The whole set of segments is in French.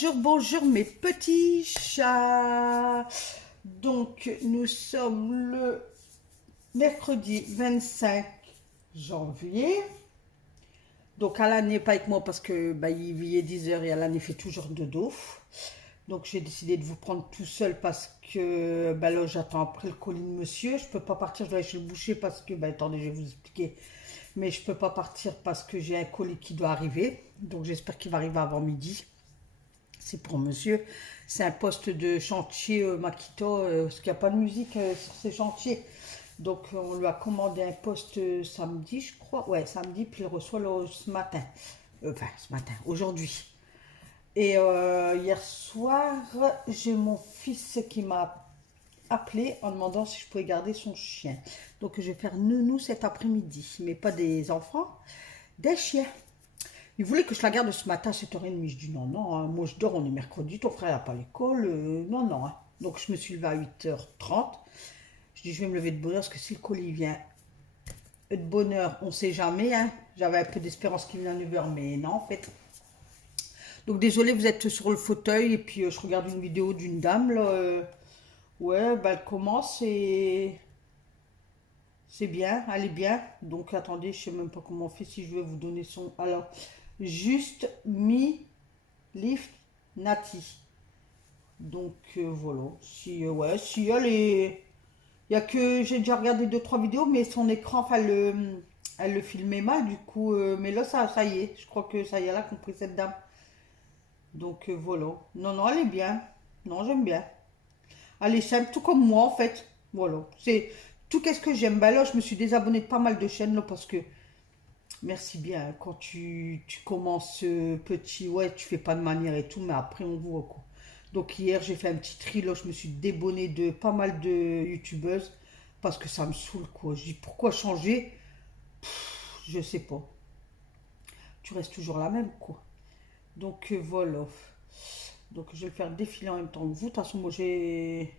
Bonjour, bonjour mes petits chats. Donc nous sommes le mercredi 25 janvier. Donc Alan n'est pas avec moi parce que il est 10 heures et Alan il fait toujours dodo. Donc j'ai décidé de vous prendre tout seul parce que là j'attends après le colis de monsieur. Je peux pas partir, je dois aller chez le boucher parce que attendez, je vais vous expliquer. Mais je peux pas partir parce que j'ai un colis qui doit arriver. Donc j'espère qu'il va arriver avant midi. C'est pour monsieur. C'est un poste de chantier Makito, parce qu'il n'y a pas de musique sur ces chantiers. Donc on lui a commandé un poste samedi, je crois. Ouais, samedi, puis il reçoit ce matin. Enfin, ce matin, aujourd'hui. Et hier soir, j'ai mon fils qui m'a appelé en demandant si je pouvais garder son chien. Donc je vais faire nounou cet après-midi. Mais pas des enfants, des chiens. Il voulait que je la garde ce matin à 7h30. Je dis non, non, hein, moi je dors, on est mercredi, ton frère n'a pas l'école, non, non. Hein. Donc je me suis levée à 8h30. Je dis je vais me lever de bonne heure parce que si le colis vient de bonne heure, on ne sait jamais. Hein. J'avais un peu d'espérance qu'il vienne à 9h, mais non en fait. Donc désolé, vous êtes sur le fauteuil et puis je regarde une vidéo d'une dame là. Ouais, elle commence et c'est bien, elle est bien. Donc attendez, je sais même pas comment on fait si je vais vous donner son. Alors, juste mi lift Nati. Donc voilà. Si ouais, si elle est. Il y a que j'ai déjà regardé deux trois vidéos, mais son écran, enfin elle le filmait mal du coup. Mais là ça y est. Je crois que ça y est, elle a compris cette dame. Donc voilà. Non non, elle est bien. Non, j'aime bien. Elle est simple, tout comme moi en fait. Voilà. C'est tout qu'est-ce que j'aime. Là, je me suis désabonnée de pas mal de chaînes là parce que merci bien. Quand tu commences petit, ouais, tu fais pas de manière et tout, mais après on voit quoi. Donc hier j'ai fait un petit tri, là je me suis débonné de pas mal de youtubeuses parce que ça me saoule quoi. Je dis pourquoi changer. Je sais pas. Tu restes toujours la même quoi. Donc voilà. Donc je vais le faire défiler en même temps que vous. De toute façon moi j'ai...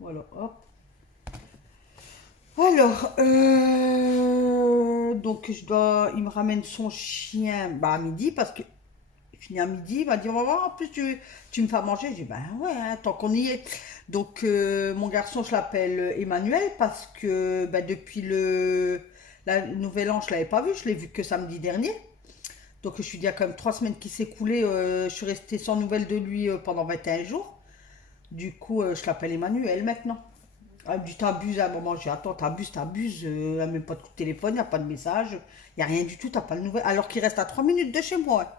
Voilà, hop. Alors, donc il me ramène son chien à midi parce que il finit à midi, il m'a dit, oh, en plus tu me fais à manger. J'ai dit, ben ouais, hein, tant qu'on y est. Donc mon garçon, je l'appelle Emmanuel parce que depuis le nouvel an, je l'avais pas vu, je l'ai vu que samedi dernier. Donc je suis dit, il y a quand même 3 semaines qui s'est écoulées, je suis restée sans nouvelles de lui pendant 21 jours. Du coup, je l'appelle Emmanuel maintenant. Elle me dit, t'abuses à un moment. J'ai dit, attends, t'abuses. Elle n'a même pas de coup de téléphone, il n'y a pas de message, il n'y a rien du tout, t'as pas de nouvelles. Alors qu'il reste à 3 minutes de chez moi.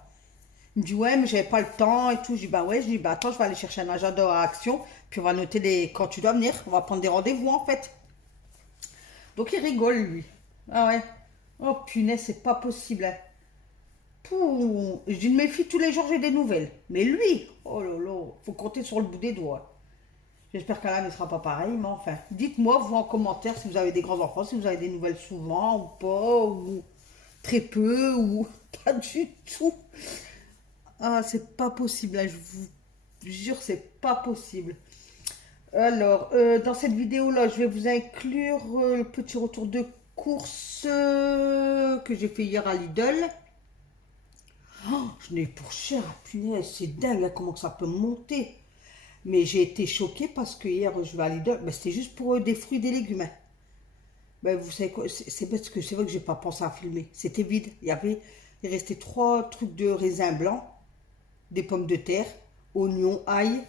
Il me dit, ouais, mais j'avais pas le temps et tout. Je dis, bah ouais, je dis, bah attends, je vais aller chercher un agenda à action, puis on va noter quand tu dois venir. On va prendre des rendez-vous en fait. Donc il rigole, lui. Ah ouais. Oh punaise, c'est pas possible. Hein. Pouh. Je dis, mes filles, tous les jours j'ai des nouvelles. Mais lui, oh là là, faut compter sur le bout des doigts. J'espère qu'Alain ne sera pas pareil, mais enfin, dites-moi, vous en commentaire, si vous avez des grands-enfants, si vous avez des nouvelles souvent ou pas, ou très peu, ou pas du tout. Ah, c'est pas possible, hein, je vous jure, c'est pas possible. Alors, dans cette vidéo-là, je vais vous inclure le petit retour de course que j'ai fait hier à Lidl. Oh, je n'ai pour cher, punaise, c'est dingue hein, comment ça peut monter. Mais j'ai été choquée parce que hier, je vais à Lidl, c'était juste pour des fruits et des légumes. Hein. Vous savez quoi, c'est parce que c'est vrai que j'ai pas pensé à filmer. C'était vide. Il restait 3 trucs de raisin blanc, des pommes de terre, oignons, ail,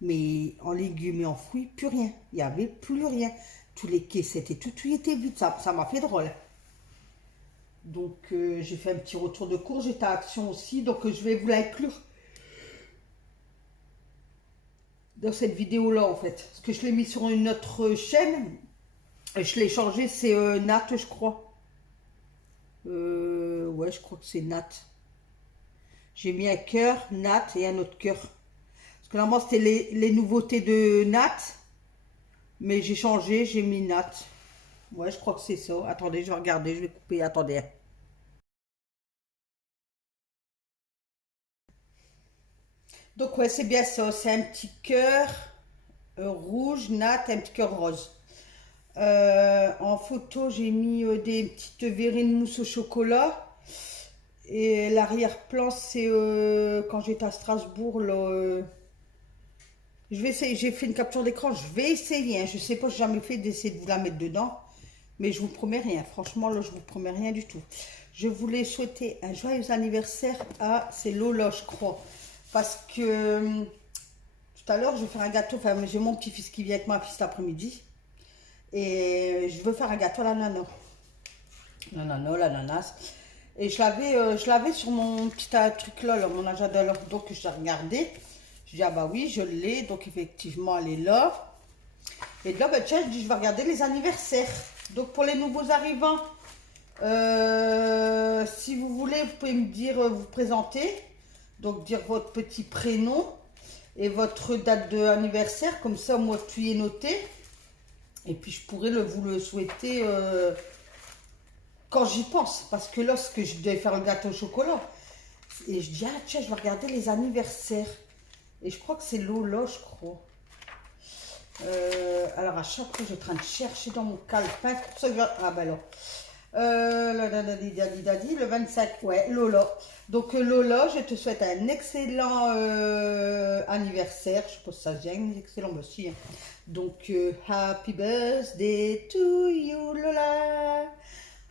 mais en légumes et en fruits, plus rien. Il n'y avait plus rien. Tous les caissettes et tout était vide. Ça m'a fait drôle. Donc j'ai fait un petit retour de cours. J'étais à Action aussi. Donc je vais vous l'inclure dans cette vidéo-là en fait. Parce que je l'ai mis sur une autre chaîne. Et je l'ai changé. C'est Nat, je crois. Ouais, je crois que c'est Nat. J'ai mis un cœur, Nat et un autre cœur. Parce que normalement, c'était les nouveautés de Nat. Mais j'ai changé, j'ai mis Nat. Ouais, je crois que c'est ça. Attendez, je vais regarder, je vais couper. Attendez. Donc, ouais, c'est bien ça. C'est un petit cœur rouge, Nat, un petit cœur rose. En photo, j'ai mis des petites verrines mousse au chocolat. Et l'arrière-plan, c'est quand j'étais à Strasbourg, là, je vais essayer, j'ai fait une capture d'écran, je vais essayer, hein. Je sais pas, j'ai jamais fait d'essayer de vous la mettre dedans, mais je vous promets rien, franchement, là, je vous promets rien du tout. Je voulais souhaiter un joyeux anniversaire à, c'est Lola, je crois, parce que tout à l'heure, je vais faire un gâteau, enfin, j'ai mon petit-fils qui vient avec ma fille cet après-midi, et je veux faire un gâteau à l'ananas. L'ananas, l'ananas. Et je l'avais sur mon petit truc là, mon agenda là. Donc je l'ai regardé. Je dis, ah bah oui, je l'ai. Donc effectivement, elle est là. Et de là, bah, tiens, je dis, je vais regarder les anniversaires. Donc pour les nouveaux arrivants, si vous voulez, vous pouvez me dire, vous présenter. Donc dire votre petit prénom et votre date d'anniversaire. Comme ça, moi, tout y est noté. Et puis je pourrais vous le souhaiter quand j'y pense. Parce que lorsque je devais faire le gâteau au chocolat, et je dis, ah tiens, je vais regarder les anniversaires. Et je crois que c'est Lola, je crois. Alors à chaque fois, je suis en train de chercher dans mon calepin. Pour ça que ah ben alors. Le 25, ouais, Lola. Donc Lola, je te souhaite un excellent anniversaire. Je sais pas si ça se dit, un excellent aussi. Hein. Donc happy birthday to you Lola.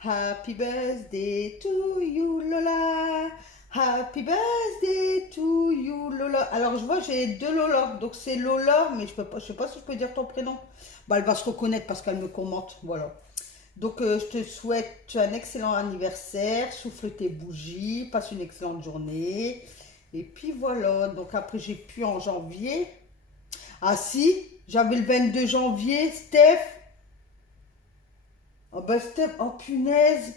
Happy birthday to you Lola. Happy birthday to you Lola. Alors je vois j'ai deux Lola, donc c'est Lola, mais je sais pas si je peux dire ton prénom. Bah, elle va se reconnaître parce qu'elle me commente, voilà. Donc je te souhaite un excellent anniversaire, souffle tes bougies, passe une excellente journée. Et puis voilà, donc après j'ai pu en janvier. Ah si, j'avais le 22 janvier, Steph. Oh bah Steph, oh punaise,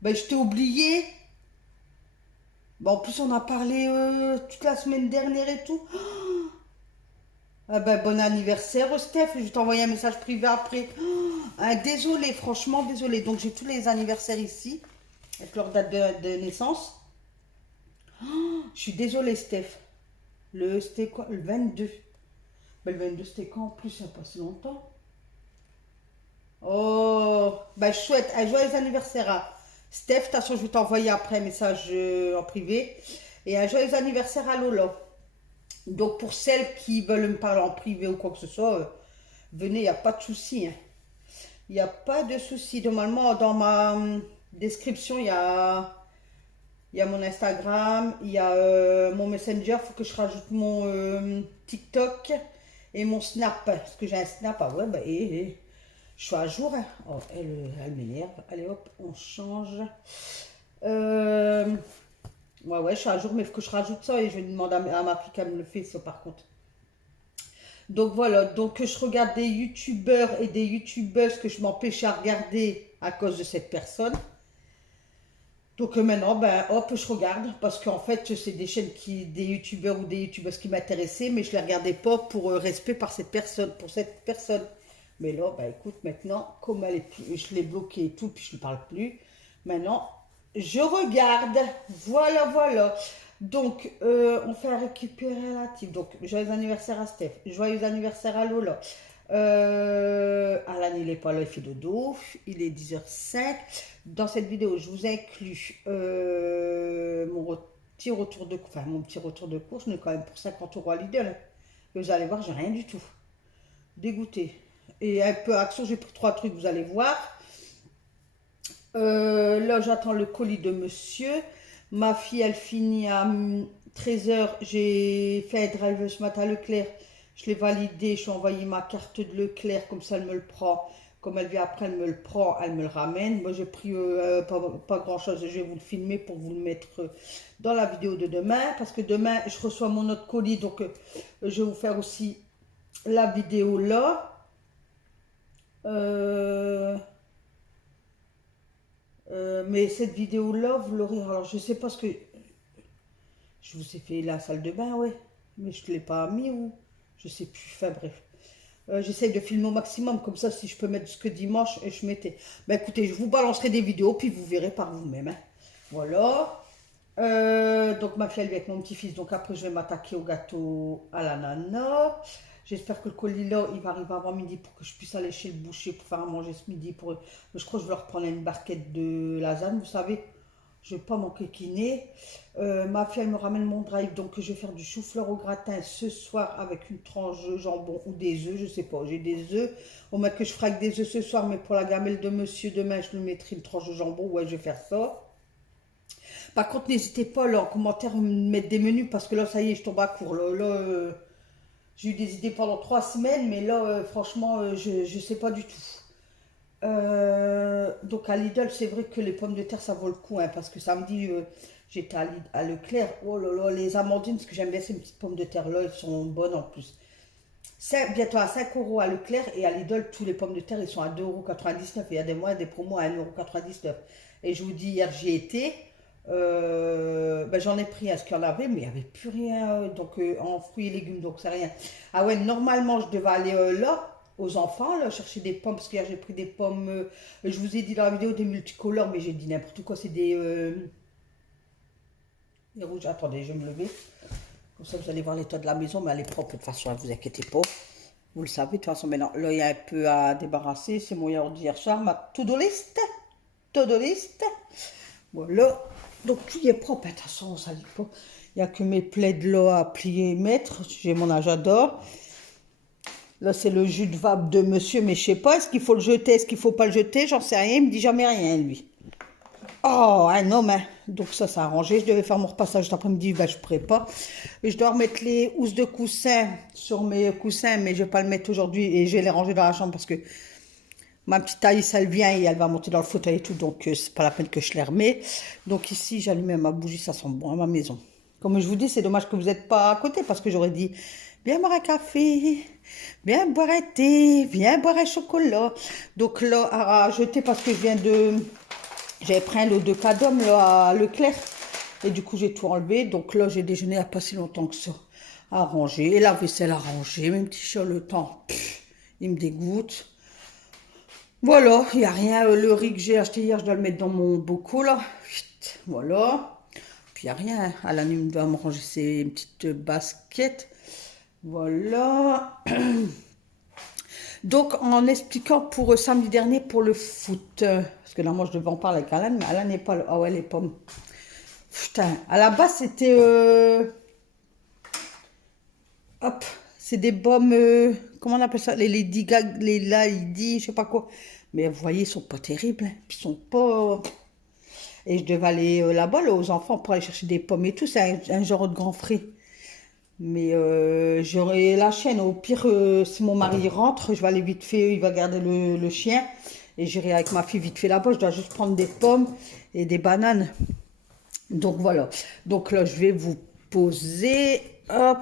bah je t'ai oublié. Bon, en plus, on a parlé toute la semaine dernière et tout. Ah ben, bon anniversaire, Steph. Je vais t'envoyer un message privé après. Ah, désolé, franchement, désolé. Donc, j'ai tous les anniversaires ici, avec leur date de naissance. Je suis désolée, Steph. C'était quoi? Le 22. Ben, le 22, c'était quand en plus? Il n'y a pas si longtemps. Oh, ben, je souhaite un joyeux anniversaire à Steph. De toute façon, je vais t'envoyer après un message en privé. Et un joyeux anniversaire à Lola. Donc pour celles qui veulent me parler en privé ou quoi que ce soit, venez, il n'y a pas de souci. Hein. Il n'y a pas de souci. Normalement, dans ma description, il y a mon Instagram, il y a mon Messenger. Il faut que je rajoute mon TikTok et mon Snap. Parce que j'ai un Snap. Ah ouais, bah, je suis à jour. Hein. Oh, elle m'énerve. Allez hop, on change. Ouais, je suis à jour, mais il faut que je rajoute ça et je vais demander à ma fille qu'elle me le fait, ça par contre. Donc voilà, donc je regarde des youtubeurs et des youtubeuses que je m'empêche à regarder à cause de cette personne. Donc maintenant, ben hop, je regarde parce qu'en fait, c'est des chaînes des youtubeurs ou des youtubeuses qui m'intéressaient, mais je ne les regardais pas pour respect par cette personne, pour cette personne. Mais là, ben écoute, maintenant, comme je l'ai bloqué et tout, puis je ne parle plus, maintenant, je regarde. Voilà, voilà. Donc, on fait un récupératif. Donc, joyeux anniversaire à Steph. Joyeux anniversaire à Lola. Alan, il n'est pas là, il fait dodo. Il est 10h05. Dans cette vidéo, je vous inclus mon petit retour de course. On est quand même pour 50 € à Lidl. Et vous allez voir, j'ai rien du tout. Dégoûté. Et un peu action, j'ai pris 3 trucs, vous allez voir. Là, j'attends le colis de monsieur. Ma fille, elle finit à 13h. J'ai fait un drive ce matin à Leclerc. Je l'ai validé. Je suis envoyé ma carte de Leclerc. Comme ça, elle me le prend. Comme elle vient après, elle me le prend. Elle me le ramène. Moi, j'ai pris pas grand-chose. Je vais vous le filmer pour vous le mettre dans la vidéo de demain. Parce que demain, je reçois mon autre colis. Donc, je vais vous faire aussi la vidéo là. Mais cette vidéo-là, vous l'aurez. Alors, je sais pas ce que. Je vous ai fait la salle de bain, ouais. Mais je ne l'ai pas mis ou. Je sais plus. Enfin, bref. J'essaie de filmer au maximum. Comme ça, si je peux mettre jusque dimanche, et je mettais. Ben écoutez, je vous balancerai des vidéos, puis vous verrez par vous-même. Hein. Voilà. Donc, ma fille, elle vient avec mon petit-fils. Donc, après, je vais m'attaquer au gâteau à l'ananas. J'espère que le colis là, il va arriver avant midi pour que je puisse aller chez le boucher pour faire à manger ce midi. Je crois que je vais leur prendre une barquette de lasagne, vous savez. Je ne vais pas m'enquiquiner. Ma fille, elle me ramène mon drive, donc je vais faire du chou-fleur au gratin ce soir avec une tranche de jambon ou des œufs, je sais pas, j'ai des œufs. On m'a que je ferai avec des œufs ce soir, mais pour la gamelle de monsieur, demain, je lui mettrai une tranche de jambon, ouais, je vais faire ça. Par contre, n'hésitez pas là, en commentaire à me mettre des menus, parce que là, ça y est, je tombe à court. J'ai eu des idées pendant 3 semaines, mais là, franchement, je ne sais pas du tout. Donc à Lidl, c'est vrai que les pommes de terre, ça vaut le coup, hein, parce que samedi, j'étais à Leclerc. Oh là là, les amandines, ce que j'aime bien, ces petites pommes de terre là, elles sont bonnes en plus. Bientôt à 5 euros à Leclerc et à Lidl, tous les pommes de terre, ils sont à 2,99 €. Il y a des mois, des promos à 1,99 €. Et je vous dis, hier, j'y étais. Ben, j'en ai pris à ce qu'il y en avait, mais il n'y avait plus rien. Donc en fruits et légumes, donc c'est rien. Ah ouais, normalement, je devais aller là aux enfants, là, chercher des pommes, parce qu'hier j'ai pris des pommes, je vous ai dit dans la vidéo des multicolores, mais j'ai dit n'importe quoi, c'est des rouges. Attendez, je vais me lever, comme ça vous allez voir l'état de la maison, mais elle est propre de toute façon, ne vous inquiétez pas, vous le savez, de toute façon. Maintenant, là il y a un peu à débarrasser, c'est mon yaourt d'hier soir, ma to-do list, voilà, donc tout est propre, de toute façon, ça dit pas, il n'y a que mes plaids là à plier et mettre, j'ai mon ajador. Là, c'est le jus de vape de monsieur, mais je sais pas, est-ce qu'il faut le jeter, est-ce qu'il faut pas le jeter, j'en sais rien, il me dit jamais rien, lui. Oh, un homme, hein. Donc ça a arrangé, je devais faire mon repassage cet après-midi, ben, je ne pourrais pas. Je dois remettre les housses de coussins sur mes coussins, mais je vais pas le mettre aujourd'hui et je vais les ranger dans la chambre parce que ma petite Thaïs, elle vient et elle va monter dans le fauteuil et tout, donc c'est pas la peine que je les remets. Donc ici, j'allume ma bougie, ça sent bon à ma maison. Comme je vous dis, c'est dommage que vous n'êtes pas à côté parce que j'aurais dit, viens boire un café, viens boire un thé, viens boire un chocolat. Donc là, à jeter parce que je viens de... J'avais pris un lot de cadom là à Leclerc. Et du coup, j'ai tout enlevé. Donc là, j'ai déjeuné il n'y a pas si longtemps que ça. À ranger. Et la vaisselle à ranger. Mes petits chats, le temps, il me dégoûte. Voilà, il n'y a rien. Le riz que j'ai acheté hier, je dois le mettre dans mon bocal là. Voilà. Puis il n'y a rien. Hein. Alain doit me ranger ses petites baskets. Voilà. Donc, en expliquant pour samedi dernier pour le foot, parce que là, moi, je devais en parler avec Alan, mais Alan n'est pas là. Ah ouais, les pommes. Putain, à la base, c'était... hop, c'est des pommes... comment on appelle ça? Les Lady Gag, les Lady, je sais pas quoi. Mais vous voyez, ils sont pas terribles. Hein. Ils sont pas... Et je devais aller là-bas, là, aux enfants, pour aller chercher des pommes et tout. C'est un genre de grand frais. Mais j'aurai la chaîne. Au pire, si mon mari rentre, je vais aller vite fait, il va garder le chien. Et j'irai avec ma fille vite fait là-bas. Je dois juste prendre des pommes et des bananes. Donc voilà. Donc là, je vais vous poser. Hop,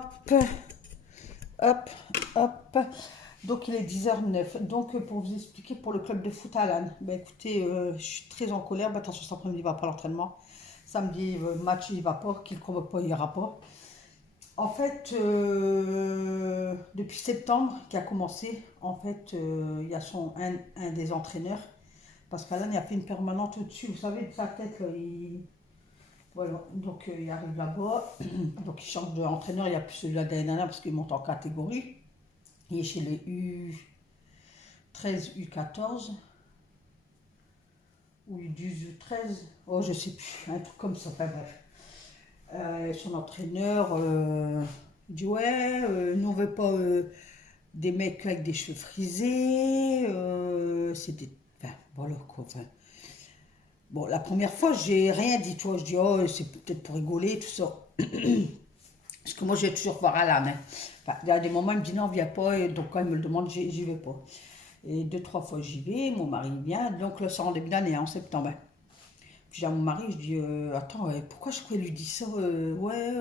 hop, hop. Donc il est 10h09. Donc pour vous expliquer pour le club de foot à Alan. Ben écoutez, je suis très en colère. Ben, attention, cet après-midi, il ne va pas à l'entraînement. Samedi, match, il ne va pas. Qu'il ne convoque pas, il n'ira pas. En fait, depuis septembre qui a commencé, en fait, il y a un des entraîneurs, parce qu'Alan il a fait une permanente au-dessus, vous savez, de sa tête, là, voilà, donc il arrive là-bas, donc il change d'entraîneur, il n'y a plus celui-là de l'année dernière parce qu'il monte en catégorie, il est chez les U13, U14, ou U12, U13, oh je sais plus, un truc comme ça, enfin bref. Son entraîneur dit ouais, nous on veut pas des mecs avec des cheveux frisés, c'est des... Enfin, voilà quoi, enfin. Bon, la première fois, j'ai rien dit, tu vois, je dis, oh, c'est peut-être pour rigoler, tout ça. Parce que moi, je vais toujours voir Alan, hein. Enfin, il y a des moments, il me dit, non, viens pas, et donc quand il me le demande, j'y vais pas. Et 2, 3 fois, j'y vais, mon mari vient, donc là, ça en début d'année, en septembre. Puis j'ai à mon mari, je dis, attends, pourquoi je lui dis ça, ouais,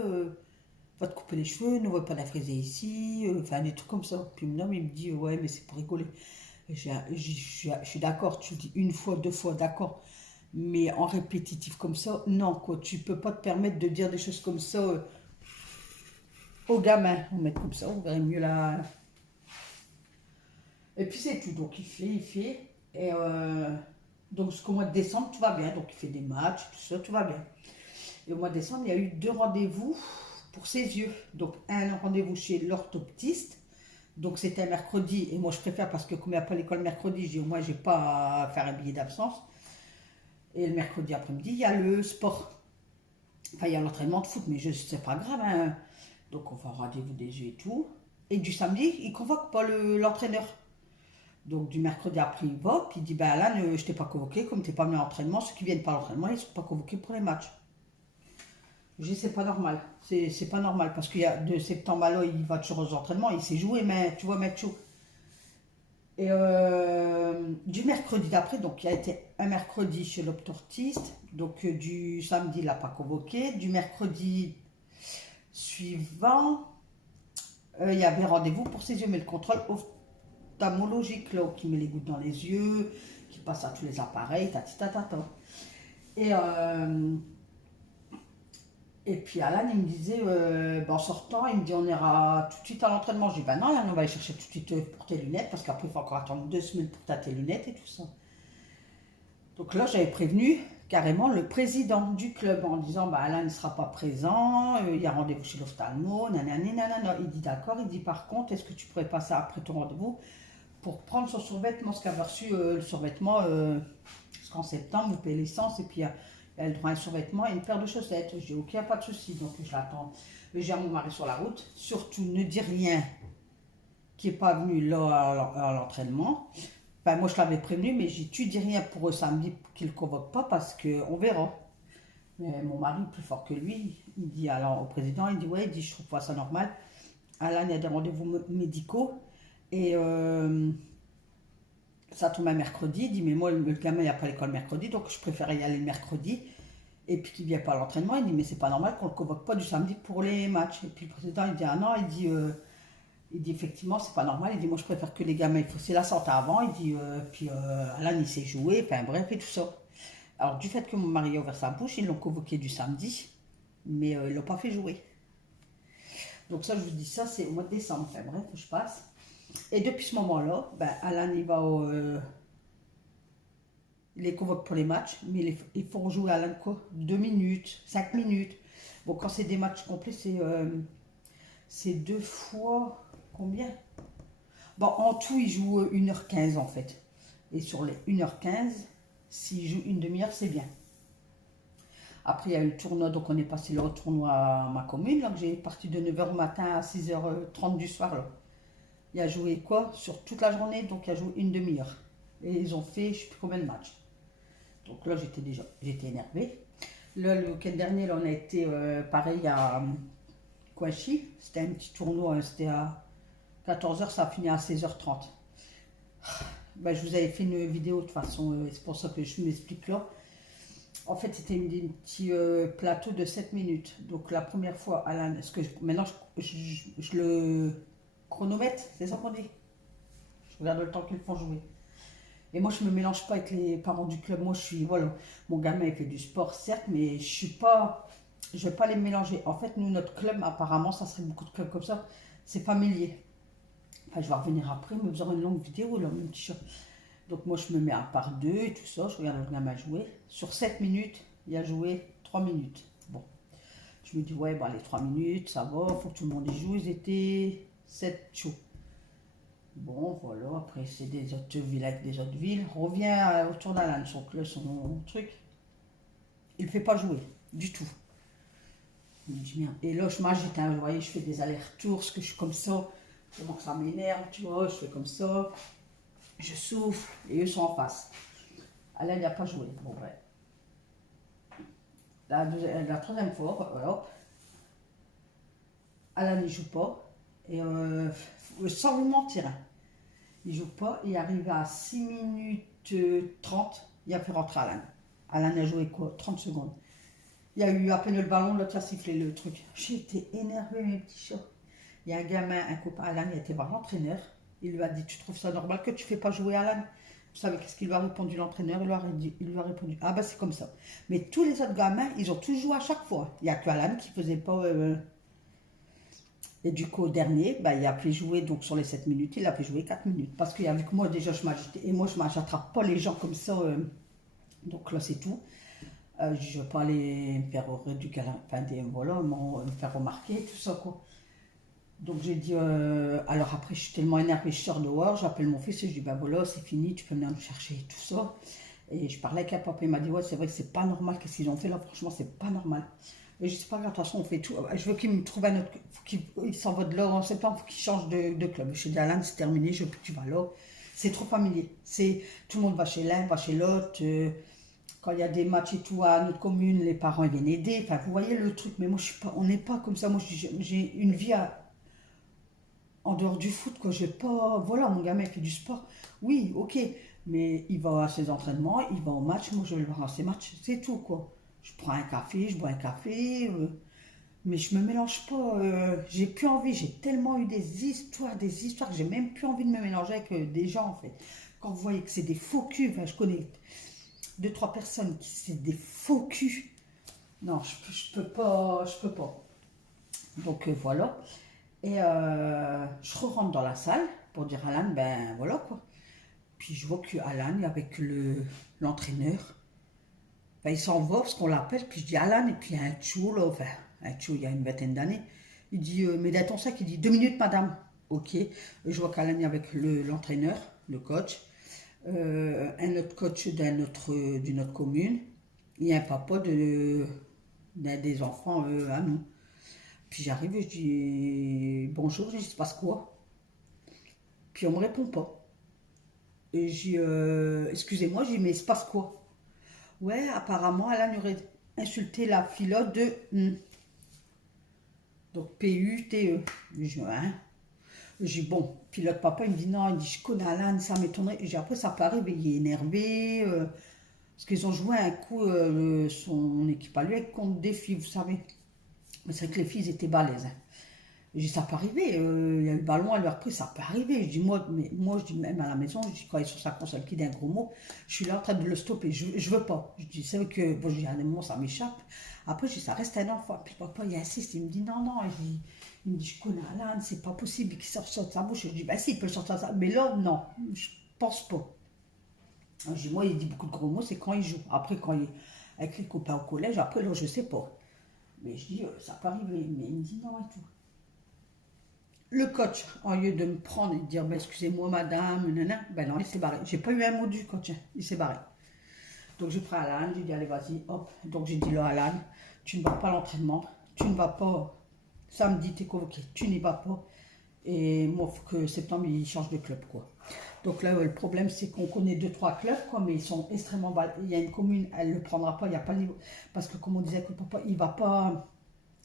va te couper les cheveux, ne va pas la friser ici, enfin des trucs comme ça. Puis mon homme, il me dit, ouais, mais c'est pour rigoler. Je suis d'accord, tu le dis 1 fois, 2 fois, d'accord. Mais en répétitif comme ça, non, quoi. Tu peux pas te permettre de dire des choses comme ça aux gamins. On met comme ça, on verrait mieux là. Et puis c'est tout. Donc il fait. Et donc jusqu'au mois de décembre, tout va bien. Donc il fait des matchs, tout ça, tout va bien. Et au mois de décembre, il y a eu 2 rendez-vous pour ses yeux. Donc un rendez-vous chez l'orthoptiste. Donc c'était un mercredi. Et moi je préfère parce que comme il n'y a pas l'école mercredi, je dis au moins j'ai pas à faire un billet d'absence. Et le mercredi après-midi, il y a le sport. Enfin, il y a l'entraînement de foot, mais c'est pas grave, hein. Donc on va au rendez-vous des jeux et tout. Et du samedi, il convoque pas l'entraîneur. Donc du mercredi après, il va, puis il dit, ben Alan, je t'ai pas convoqué, comme t'es pas venu à l'entraînement, ceux qui viennent pas à l'entraînement, ils sont pas convoqués pour les matchs. Je dis, c'est pas normal. C'est pas normal, parce qu'il y a de septembre à là, il va toujours aux entraînements, il sait jouer, mais tu vois, mettre chaud. Et du mercredi d'après, donc il y a été un mercredi chez l'optortiste, donc du samedi, il l'a pas convoqué. Du mercredi suivant, il y avait rendez-vous pour ses yeux, mais le contrôle ophtalmologique, là, qui met les gouttes dans les yeux, qui passe à tous les appareils, tata. Et, et puis Alan, il me disait, ben, en sortant, il me dit, on ira tout de suite à l'entraînement. Je dis, ben non, Alan, on va aller chercher tout de suite pour tes lunettes, parce qu'après, il faut encore attendre 2 semaines pour tes lunettes et tout ça. Donc là, j'avais prévenu carrément le président du club en disant, bah, Alain ne sera pas présent, il y a rendez-vous chez l'ophtalmo, nanani, nanana. Il dit d'accord, il dit par contre, est-ce que tu pourrais passer après ton rendez-vous pour prendre son survêtement, ce qu'avait reçu le survêtement, parce qu'en septembre, vous payez l'essence et puis il y a le droit à un survêtement et une paire de chaussettes. Je dis ok, pas de souci, donc je l'attends. J'ai mon mari sur la route, surtout ne dis rien qui n'est pas venu là à l'entraînement. Enfin, moi, je l'avais prévenu, mais j'ai dit, tu dis rien pour eux samedi qu'ils ne le convoquent pas parce qu'on verra. Mais mon mari, plus fort que lui, il dit alors au président, il dit, ouais, il dit, je trouve pas ça normal. Alain, il y a des rendez-vous médicaux et ça tombe un mercredi. Il dit, mais moi, le gamin, il n'y a pas l'école mercredi, donc je préfère y aller le mercredi. Et puis qu'il ne vient pas à l'entraînement, il dit, mais c'est pas normal qu'on ne le convoque pas du samedi pour les matchs. Et puis le président, il dit, ah non, il dit effectivement, c'est pas normal. Il dit, moi je préfère que les gamins, il faut c'est la santé avant. Il dit, Alan il sait jouer, enfin bref, et tout ça. Alors, du fait que mon mari a ouvert sa bouche, ils l'ont convoqué du samedi, mais ils l'ont pas fait jouer. Donc, ça, je vous dis, ça, c'est au mois de décembre. Enfin bref, je passe. Et depuis ce moment-là, ben, Alan il va il les convoque pour les matchs, mais ils font jouer Alan quoi 2 minutes, 5 minutes. Bon, quand c'est des matchs complets, c'est 2 fois. Combien? Bon, en tout, il joue 1h15 en fait. Et sur les 1h15, s'il joue une demi-heure, c'est bien. Après, il y a eu le tournoi, donc on est passé le tournoi à ma commune. Donc j'ai parti de 9h matin à 6h30 du soir. Là. Il a joué quoi? Sur toute la journée, donc il a joué une demi-heure. Et ils ont fait, je ne sais plus combien de matchs. Donc là, j'étais énervée. Là, le week-end dernier, là, on a été pareil à Kouachi. C'était un petit tournoi, hein, c'était à 14h, ça a fini à 16h30. Ben, je vous avais fait une vidéo de toute façon, c'est pour ça que je m'explique là. En fait, c'était un petit plateau de 7 minutes. Donc la première fois, Alan, maintenant je le chronomètre, c'est ça qu'on dit. Je regarde le temps qu'ils font jouer. Et moi, je ne me mélange pas avec les parents du club. Moi, voilà, mon gamin, il fait du sport, certes, mais je ne vais pas les mélanger. En fait, nous, notre club, apparemment, ça serait beaucoup de clubs comme ça, c'est familier. Enfin, je vais revenir après, mais vous aurez une longue vidéo, là, mon petit chat. Donc moi, je me mets à part 2 et tout ça, je regarde le gamin jouer. Sur 7 minutes, il a joué 3 minutes. Bon, je me dis, ouais, bah, les 3 minutes, ça va, il faut que tout le monde y joue. Ils étaient 7 chauds. Bon, voilà, après, c'est des autres villes avec des autres villes. Revient autour d'Alan, son truc. Il ne fait pas jouer, du tout. Je me dis, merde. Et là, je m'agite, hein, vous voyez, je fais des allers-retours, parce que je suis comme ça. Comment ça m'énerve, tu vois, je fais comme ça. Je souffle, et eux sont en face. Alain n'a pas joué. Bon, ouais. La troisième fois, voilà. Alain ne joue pas. Et sans vous mentir, hein, il ne joue pas. Il arrive à 6 minutes 30. Il a fait rentrer Alain. Alain a joué quoi? 30 secondes. Il y a eu à peine le ballon, l'autre a sifflé le truc. J'ai été énervée, mes petits chats. Il y a un gamin, un copain, Alain, il a été voir l'entraîneur. Il lui a dit, tu trouves ça normal que tu ne fais pas jouer Alan? Vous savez qu'est-ce qu'il lui a répondu l'entraîneur? Il lui a répondu, ah ben c'est comme ça. Mais tous les autres gamins, ils ont tous joué à chaque fois. Il n'y a que Alan qui ne faisait pas... Et du coup, au dernier, ben, il a fait jouer, donc sur les 7 minutes, il a fait jouer 4 minutes. Parce qu'avec moi, déjà, je m'agitais. Et moi, je n'attrape pas les gens comme ça. Donc là, c'est tout. Je ne vais pas aller me faire réduire, enfin, voilà, me faire remarquer, tout ça, quoi. Donc j'ai dit, alors après je suis tellement énervée, je sors dehors, j'appelle mon fils et je dis, ben voilà, c'est fini, tu peux venir nous chercher, tout ça. Et je parlais avec un papa, il m'a dit, ouais, c'est vrai que c'est pas normal, qu'est-ce qu'ils ont fait là, franchement, c'est pas normal. Et je sais pas, de toute façon, on fait tout. Je veux qu'il me trouve un autre, qu'il s'en va de là en septembre, il faut qu'il change de club. Je dis, Alan, c'est terminé, je veux plus que tu vas là. C'est trop familier. Tout le monde va chez l'un, va chez l'autre. Quand il y a des matchs et tout à notre commune, les parents ils viennent aider. Enfin, vous voyez le truc, mais moi, je suis pas, on n'est pas comme ça. Moi, j'ai une vie en dehors du foot, quoi. J'ai pas, voilà, mon gamin fait du sport. Oui, ok, mais il va à ses entraînements, il va au match. Moi, je vais le voir à ses matchs, c'est tout, quoi. Je prends un café, je bois un café, mais je me mélange pas. J'ai plus envie. J'ai tellement eu des histoires que j'ai même plus envie de me mélanger avec des gens, en fait. Quand vous voyez que c'est des faux culs, enfin, je connais 2-3 personnes qui c'est des faux culs. Non, je peux pas, je peux pas. Donc voilà. Et je rentre dans la salle pour dire à Alan, ben voilà quoi. Puis je vois que Alan avec l'entraîneur, ben, il s'en va parce qu'on l'appelle. Puis je dis Alan, et puis il y a un tchou là, enfin un tchou il y a une vingtaine d'années. Il dit, mais dans ton sac, il dit 2 minutes madame. Ok. Je vois qu'Alan est avec l'entraîneur, le coach. Un autre coach d'une autre commune. Il y a un papa d'un des enfants à nous. Puis j'arrive et je dis bonjour, il se passe quoi? Puis on me répond pas. Et je dis excusez-moi, je dis mais il se passe quoi? Ouais, apparemment Alan aurait insulté la pilote de donc P-U-T-E. Je dis hein? Je dis bon, puis l'autre papa il me dit non, il dit je connais Alan, ça m'étonnerait. Et après ça peut arriver, il est énervé, parce qu'ils ont joué un coup son équipe à lui avec contre des filles, vous savez. Mais c'est vrai que les filles étaient balèzes. Hein. Je dis ça peut arriver, il y a eu le ballon, elle lui a repris, ça peut arriver. Je dis moi je dis même à la maison, je dis quand il est sur sa console qui dit un gros mot, je suis là en train de le stopper, je veux pas. Je dis c'est vrai que bon, je dis à un moment ça m'échappe. Après je dis ça reste un enfant. Puis papa il insiste, il me dit non. Il me dit je connais Alan, c'est pas possible qu'il sorte de sa bouche. Je dis bah si il peut sortir de sa bouche, mais là non, je pense pas. Je dis moi il dit beaucoup de gros mots, c'est quand il joue. Après quand il est avec les copains au collège, après là je sais pas. Mais je dis ça peut arriver, mais il me dit non et tout. Le coach, au lieu de me prendre et de dire bah, excusez-moi madame, nanana, ben non, il s'est barré. J'ai pas eu un mot du coach, il s'est barré. Donc j'ai pris Alan, j'ai dit allez vas-y, hop. Donc j'ai dit là Alan, tu ne vas pas à l'entraînement, tu ne vas pas, samedi t'es convoqué, tu n'y vas pas. Et moi, il faut que septembre il change de club quoi. Donc là le problème c'est qu'on connaît 2-3 clubs quoi, mais ils sont extrêmement bas. Il y a une commune, elle ne le prendra pas, il n'y a pas le niveau. Parce que comme on disait que papa, il va pas,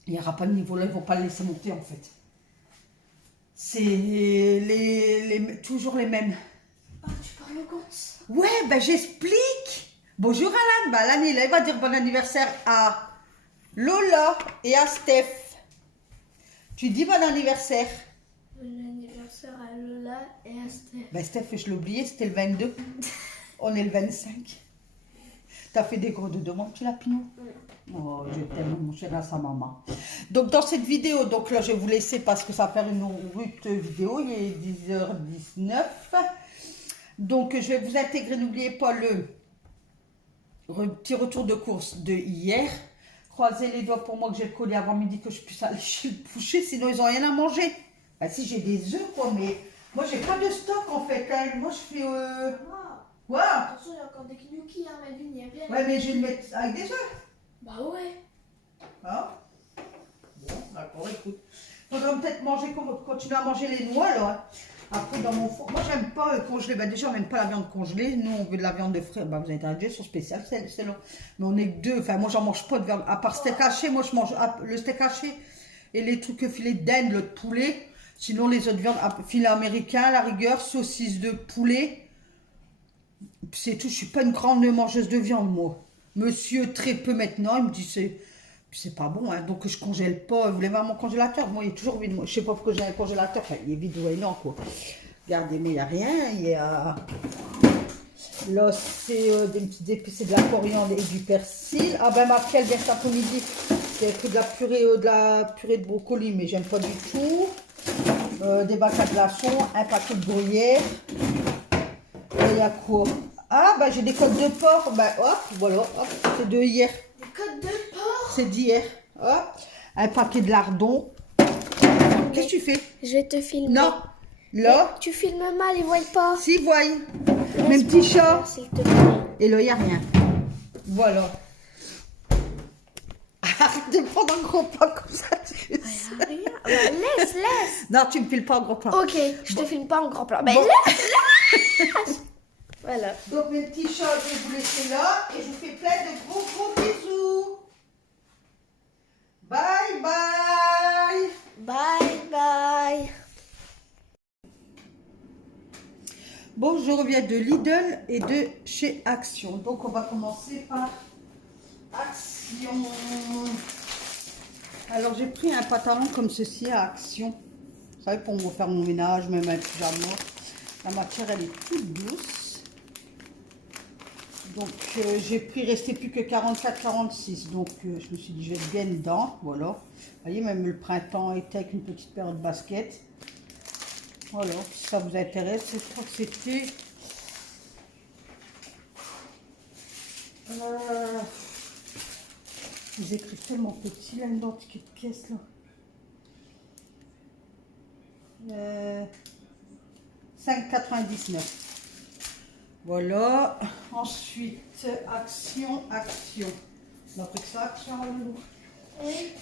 il n'y aura pas de niveau là, ils ne vont pas le laisser monter en fait. C'est toujours les mêmes. Ah, tu parles au gosse? Ouais, ben j'explique. Bonjour Alan. Ben Alan, il va dire bon anniversaire à Lola et à Steph. Tu dis bon anniversaire. Bon anniversaire à Lola et à Steph. Ben Steph, je l'ai oublié, c'était le 22. On est le 25. T'as fait des gros dodos, mon petit lapinou. Oh, je t'aime, mon cher, à sa maman. Donc, dans cette vidéo, donc là, je vais vous laisser parce que ça va faire une rude vidéo. Il est 10h19. Donc, je vais vous intégrer. N'oubliez pas le petit retour de course de hier. Croisez les doigts pour moi que j'ai le colis avant midi, que je puisse aller chez le boucher. Sinon, ils n'ont rien à manger. Ben, si, j'ai des œufs, quoi, mais moi, j'ai pas de stock, en fait. Hein. Moi, je fais... Ouais. Attention, il y a encore des gnocchis, hein, Malvine, il y a bien. Ouais, mais je vais le mettre avec des œufs. Bah ouais. Ah. Bon, d'accord, écoute. Faudrait peut-être manger, continuer à manger les noix, là. Après, dans mon four. Moi, j'aime pas congeler. Bah, déjà, on n'aime pas la viande congelée. Nous, on veut de la viande de frais. Bah, vous avez intérêt sur spécial, c'est là. Mais on est que deux. Enfin, moi, j'en mange pas de viande. À part steak haché, moi, je mange le steak haché et les trucs filets d'Inde, le poulet. Sinon, les autres viandes, filet américain, à la rigueur, saucisse de poulet. C'est tout, je suis pas une grande mangeuse de viande, moi. Monsieur, très peu maintenant, il me dit c'est pas bon, hein, donc je congèle pas. Vous voulez voir mon congélateur? Moi, il est toujours vide. Moi, je sais pas pourquoi j'ai un congélateur, enfin, il est vide, ouais, non, quoi. Regardez, mais il n'y a rien. Il y a... Là, c'est des petites épices, c'est de la coriandre et du persil. Ah ben, ma fille, elle vient cet après-midi. C'est que de la purée de brocoli, mais j'aime pas du tout. Des bacs à glaçons, un paquet de gruyère. Il y a quoi? Ah, bah j'ai des côtes de porc. Bah hop, voilà, hop, c'est de hier. Des côtes de porc? C'est d'hier. Hop, un paquet de lardons. Qu'est-ce que tu fais? Je vais te filmer. Non, là. Mais tu filmes mal, ils voient pas. Si, voyez. Mes petits chats. S'il te plaît. Et là, il n'y a rien. Voilà. Arrête de prendre un gros pain comme ça. Rien. Bah, laisse. Non, tu ne me files pas en gros pain. Ok, je te filme pas en grand plan. Mais Bon. laisse. Voilà. Donc mes petits chats, je vais vous laisser là et je vous fais plein de gros bisous. Bye bye. Bye. Bon, je reviens de Lidl et de chez Action. Donc on va commencer par Action. Alors j'ai pris un pantalon comme ceci à Action. Vous savez, pour me faire mon ménage, même un pyjama. La matière elle est toute douce. Donc j'ai pris, restait plus que 44,46. Donc je me suis dit je vais être bien dedans. Voilà. Vous voyez, même le printemps était avec une petite paire de baskets. Voilà, si ça vous intéresse, je crois que c'était... Ils écrivent tellement petit là, dans le ticket de caisse là. 5,99. Voilà. Ensuite, Action. On a pris que ça, Action.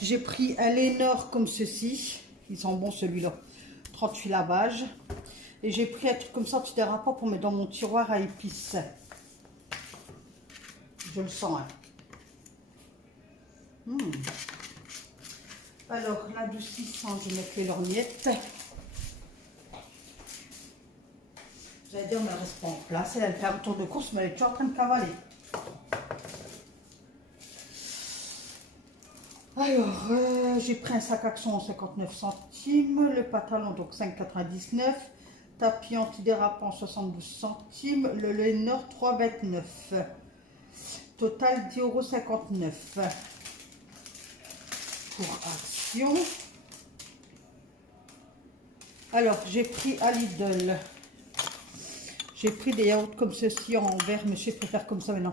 J'ai pris un Lénore comme ceci. Ils sont bons celui-là. 38 lavages. Et j'ai pris un truc comme ça, tu diras pas, pour mettre dans mon tiroir à épices. Je le sens. Hein. Alors, l'adoucissant, je vais mettre les lorgnettes. Vous allez dire, mais elle reste pas en place. Elle fait un tour de course, mais elle est toujours en train de cavaler. Alors, j'ai pris un sac Action en 59 centimes. Le pantalon, donc 5,99. Tapis antidérapant 72 centimes. Le Lénore 3,29. Total 10,59 € pour Action. Alors, j'ai pris à Lidl. J'ai pris des yaourts comme ceci en verre, mais je préfère comme ça maintenant.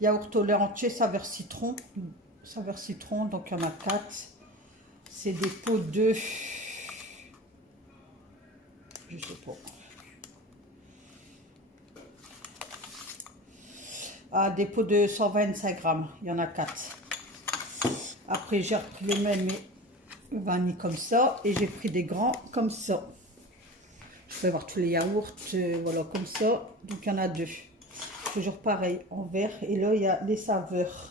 Yaourt au lait entier, saveur citron. Saveur citron, donc il y en a 4. C'est des pots de... Je sais pas. Ah, des pots de 125 grammes. Il y en a 4. Après, j'ai repris le même, mais vanille comme ça. Et j'ai pris des grands comme ça. Je peux avoir tous les yaourts, voilà, comme ça. Donc, il y en a 2. Toujours pareil, en verre. Et là, il y a les saveurs.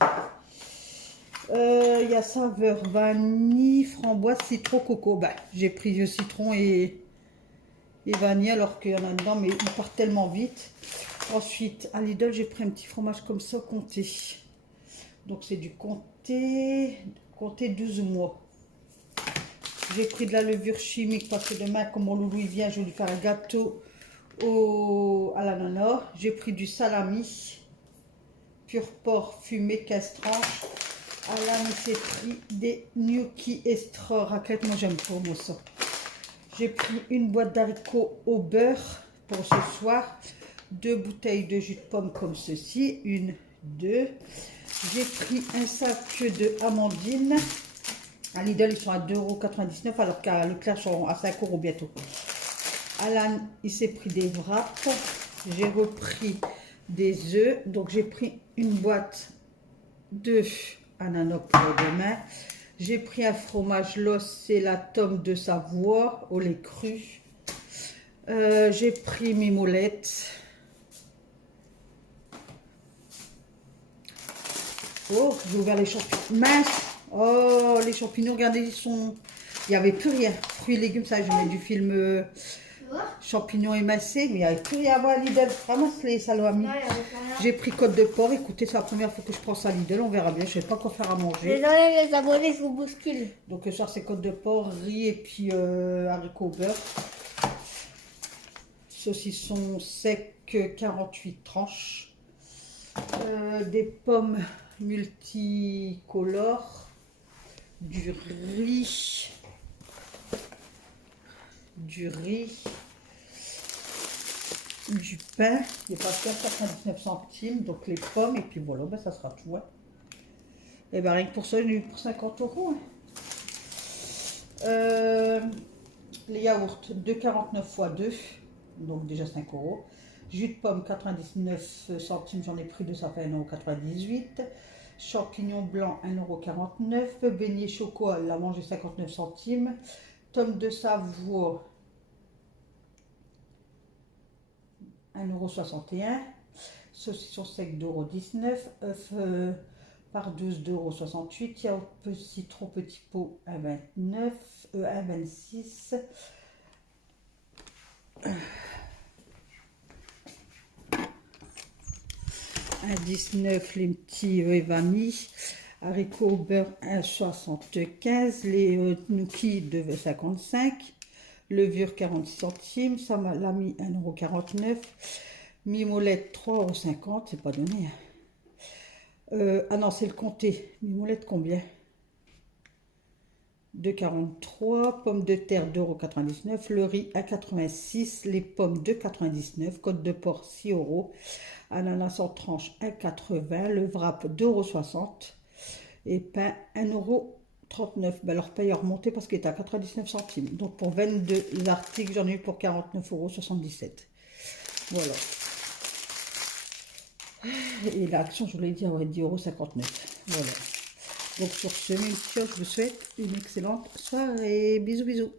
Il y a saveur vanille, framboise, citron, coco. Ben, j'ai pris le citron et vanille, alors qu'il y en a dedans, mais ils partent tellement vite. Ensuite, à Lidl, j'ai pris un petit fromage comme ça, comté. Donc, c'est du comté 12 mois. J'ai pris de la levure chimique parce que demain, comme mon loulou il vient, je vais lui faire un gâteau à l'ananas. J'ai pris du salami, pur porc fumé, 15 tranches. À la pris des gnocchis extra raclette. Moi, j'aime trop moi ça. J'ai pris une boîte d'haricots au beurre pour ce soir. 2 bouteilles de jus de pomme comme ceci. 1, 2. J'ai pris un sac de amandines. À Lidl, ils sont à 2,99 € alors qu'à Leclerc, ils sont à 5 € bientôt. Alan, il s'est pris des wraps. J'ai repris des œufs. Donc, j'ai pris une boîte d'œufs ananas pour demain. J'ai pris un fromage Loss, c'est la tome de Savoie au lait cru. J'ai pris mes molettes. Oh, j'ai ouvert les champignons. Mince! Oh, les champignons, regardez, ils sont... Il n'y avait plus rien. Fruits et légumes, ça, je mets du film champignons émincés, mais il n'y avait plus rien à voir à Lidl. Ramasse les salami. J'ai pris côte de porc. Écoutez, c'est la première fois que je prends ça à Lidl. On verra bien. Je ne sais pas quoi faire à manger. Les abonnés se bousculent. Donc, ça, c'est côte de porc, riz et puis haricots au beurre. Saucisson sec, 48 tranches. Des pommes multicolores. Du riz, du pain, il est passé à 99 centimes, donc les pommes, et puis voilà, ben ça sera tout. Hein. Et ben rien que pour ça, j'ai eu pour 50 €. Hein. Les yaourts, 2,49 x 2, donc déjà 5 €. Jus de pomme 99 centimes, j'en ai pris deux, ça fait 1,98 €. Champignons blancs 1,49 €. Beignet choco, elle l'a mangé 59 centimes. Tome de Savoie 1,61 €. Saucisson sec d'1,19 €. Œuf par 12 d'1,68 €. Yaourt citron petit pot 1,26 €. À 19 les petits vanille, haricots au beurre 1,75 €, les gnocchis 2,55 €, levure 46 centimes, ça m'a mis 1,49 €, mimolette 3,50 €, c'est pas donné. Ah non, c'est le comté. Mimolette combien? 2,43 €, pommes de terre 2,99 €, le riz à 86, les pommes 2,99 €, côte de porc 6 €, ananas en tranche 1,80 €, le wrap 2,60 € et pain 1,39 €. Ben, leur paye a remonté parce qu'il est à 99 centimes. Donc pour 22 articles, j'en ai eu pour 49,77 €. Voilà. Et l'action, je vous l'ai dit, ouais, 10,59 €. Voilà. Donc sur ce, mes petits, je vous souhaite une excellente soirée. Bisous, bisous.